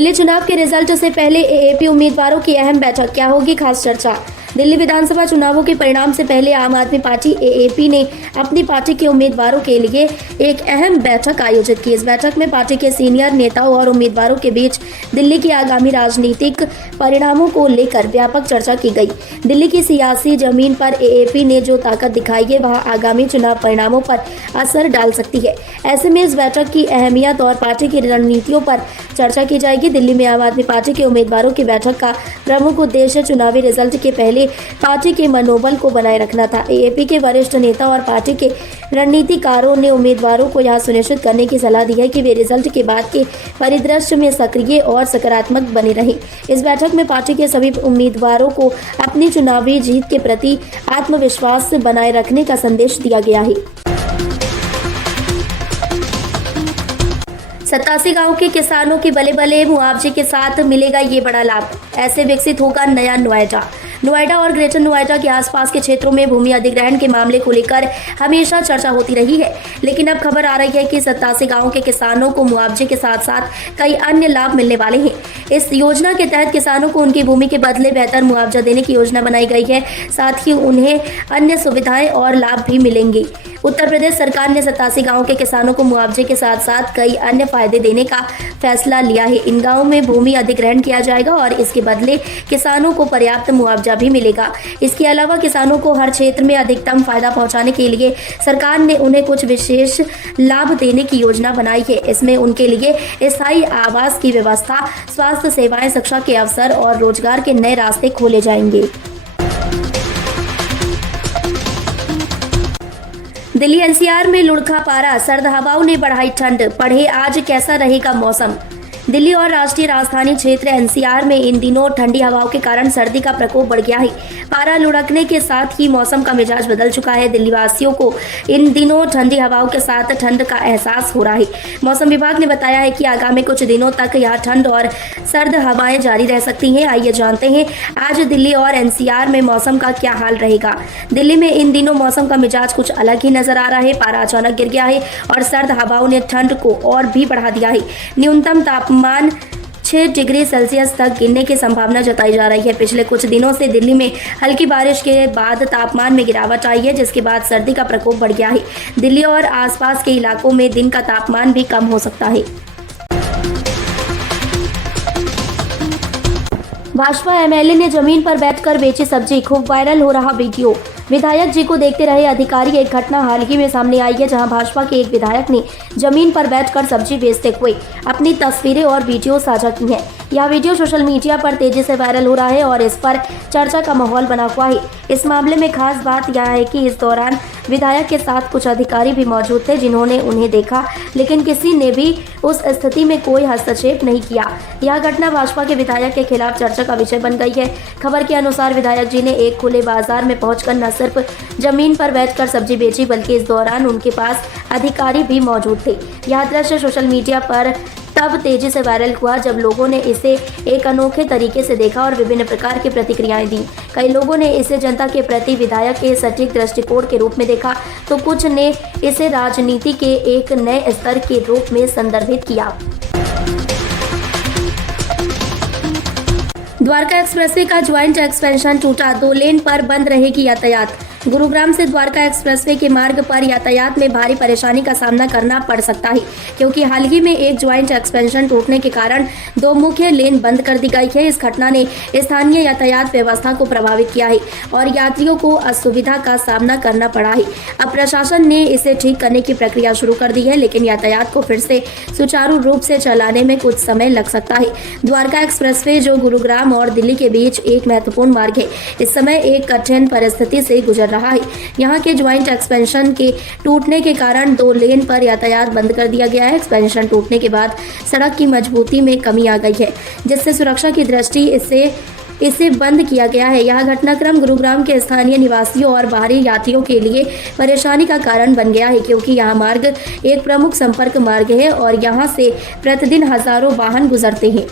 दिल्ली चुनाव के रिजल्ट से पहले एएपी उम्मीदवारों की अहम बैठक, क्या होगी खास चर्चा। दिल्ली विधानसभा चुनावों के परिणाम से पहले आम आदमी पार्टी एएपी ने अपनी पार्टी के उम्मीदवारों के लिए एक अहम बैठक आयोजित की। इस बैठक में पार्टी के सीनियर नेताओं और उम्मीदवारों के बीच दिल्ली के आगामी राजनीतिक परिणामों को लेकर व्यापक चर्चा की गई। दिल्ली की सियासी जमीन पर एएपी ने जो ताकत दिखाई है वह आगामी चुनाव परिणामों पर असर डाल सकती है। ऐसे में इस बैठक की अहमियत और पार्टी की रणनीतियों पर चर्चा की जाएगी। दिल्ली में आम आदमी पार्टी के उम्मीदवारों की बैठक का प्रमुख उद्देश्य चुनावी रिजल्ट के पहले पार्टी के मनोबल को बनाए रखना था। एएपी के वरिष्ठ नेता और पार्टी के रणनीतिकारों ने उम्मीदवारों को यह सुनिश्चित करने की सलाह दी है कि वे रिजल्ट के बाद के परिदृश्य में सक्रिय और सकारात्मक बने रहें। इस बैठक में पार्टी के सभी उम्मीदवारों को अपनी चुनावी जीत के प्रति आत्मविश्वास बनाए रखने का संदेश दिया गया है। 87 गांव के किसानों की बले बले मुआवजे के साथ मिलेगा ये बड़ा लाभ। ऐसे विकसित होगा नया नोएडा और ग्रेटर नोएडा के आसपास के क्षेत्रों में भूमि अधिग्रहण के मामले को लेकर हमेशा चर्चा होती रही है, लेकिन अब खबर आ रही है कि 87 गांव के किसानों को मुआवजे के साथ साथ कई अन्य लाभ मिलने वाले हैं। इस योजना के तहत किसानों को उनकी भूमि के बदले बेहतर मुआवजा देने की योजना बनाई गई है, साथ ही उन्हें अन्य सुविधाएं और लाभ भी मिलेंगे। उत्तर प्रदेश सरकार ने 87 गांव के किसानों को मुआवजे के साथ साथ कई अन्य फायदे देने का फैसला लिया है। इन गांवों में भूमि अधिग्रहण किया जाएगा और इसके बदले किसानों को पर्याप्त मुआवजा भी मिलेगा। इसके अलावा किसानों को हर क्षेत्र में अधिकतम फायदा पहुंचाने के लिए सरकार ने उन्हें कुछ विशेष लाभ देने की योजना बनाई है। इसमें उनके लिए स्थायी आवास की व्यवस्था, स्वास्थ्य सेवाएं, शिक्षा के अवसर और रोजगार के नए रास्ते खोले जाएंगे। दिल्ली एनसीआर में लुढ़का पारा, सर्द हवाओं ने बढ़ाई ठंड, पढ़े आज कैसा रहेगा मौसम। दिल्ली और राष्ट्रीय राजधानी क्षेत्र एनसीआर में इन दिनों ठंडी हवाओं के कारण सर्दी का प्रकोप बढ़ गया है। पारा लुढ़कने के साथ ही मौसम का मिजाज बदल चुका है। दिल्ली वासियों को इन दिनों ठंडी हवाओं के साथ ठंड का एहसास हो रहा है। मौसम विभाग ने बताया है कि आगामी कुछ दिनों तक यह ठंड और सर्द हवाएं जारी रह सकती हैं। आइए जानते हैं आज दिल्ली और एनसीआर में मौसम का क्या हाल रहेगा। दिल्ली में इन दिनों मौसम का मिजाज कुछ अलग ही नजर आ रहा है। पारा अचानक गिर गया है और सर्द हवाओं ने ठंड को और भी बढ़ा दिया है। न्यूनतम तापमान 6 डिग्री सेल्सियस तक गिरने की संभावना जताई जा रही है। पिछले कुछ दिनों से दिल्ली में हल्की बारिश के बाद तापमान में गिरावट आई है, जिसके बाद सर्दी का प्रकोप बढ़ गया है। दिल्ली और आसपास के इलाकों में दिन का तापमान भी कम हो सकता है। भाजपा एमएलए ने जमीन पर बैठकर बेची सब्जी, खूब वायरल हो रहा वीडियो। विधायक जी को देखते रहे अधिकारी। एक घटना हाल ही में सामने आई है, जहां भाजपा के एक विधायक ने जमीन पर बैठकर सब्जी बेचते हुए अपनी तस्वीरें और वीडियो साझा की हैं। यह वीडियो सोशल मीडिया पर तेजी से वायरल हो रहा है और इस पर चर्चा का माहौल बना हुआ है। इस मामले में खास बात यह है कि इस दौरान विधायक के साथ कुछ अधिकारी भी मौजूद थे, जिन्होंने उन्हें देखा, लेकिन किसी ने भी उस स्थिति में कोई हस्तक्षेप नहीं किया। यह घटना भाजपा के विधायक के खिलाफ चर्चा का विषय बन गई है। खबर के अनुसार विधायक जी ने एक खुले बाजार में पहुंचकर न सिर्फ जमीन पर बैठकर सब्जी बेची, बल्कि इस दौरान उनके पास अधिकारी भी मौजूद थे। यह दृश्य सोशल मीडिया पर तब तेजी से वायरल हुआ जब लोगों ने इसे एक अनोखे तरीके से देखा और विभिन्न प्रकार की प्रतिक्रियाएं दी। कई लोगों ने इसे जनता के प्रति विधायक के सटीक दृष्टिकोण के रूप में देखा, तो कुछ ने इसे राजनीति के एक नए स्तर के रूप में संदर्भित किया। द्वारका एक्सप्रेसवे का ज्वाइंट एक्सपेंशन टूटा, 2 लेन पर बंद रहेगी यातायात। गुरुग्राम से द्वारका एक्सप्रेसवे के मार्ग पर यातायात में भारी परेशानी का सामना करना पड़ सकता है, क्योंकि हाल ही में एक ज्वाइंट एक्सपेंशन टूटने के कारण 2 मुख्य लेन बंद कर दी गई है। इस घटना ने स्थानीय यातायात व्यवस्था को प्रभावित किया है और यात्रियों को असुविधा का सामना करना पड़ा है। अब प्रशासन ने इसे ठीक करने की प्रक्रिया शुरू कर दी है, लेकिन यातायात को फिर से सुचारू रूप से चलाने में कुछ समय लग सकता है। द्वारका एक्सप्रेसवे, जो गुरुग्राम और दिल्ली के बीच एक महत्वपूर्ण मार्ग है, इस समय एक कठिन परिस्थिति से गुजर रहा है। यहाँ के ज्वाइंट एक्सपेंशन के टूटने के कारण 2 लेन पर यातायात बंद कर दिया गया है। एक्सपेंशन टूटने के बाद सड़क की मजबूती में कमी आ गई है, जिससे सुरक्षा की दृष्टि इसे बंद किया गया है। यह घटनाक्रम गुरुग्राम के स्थानीय निवासियों और बाहरी यात्रियों के लिए परेशानी का कारण बन गया है, क्योंकि यह मार्ग एक प्रमुख संपर्क मार्ग है और यहाँ से प्रतिदिन हजारों वाहन गुजरते हैं।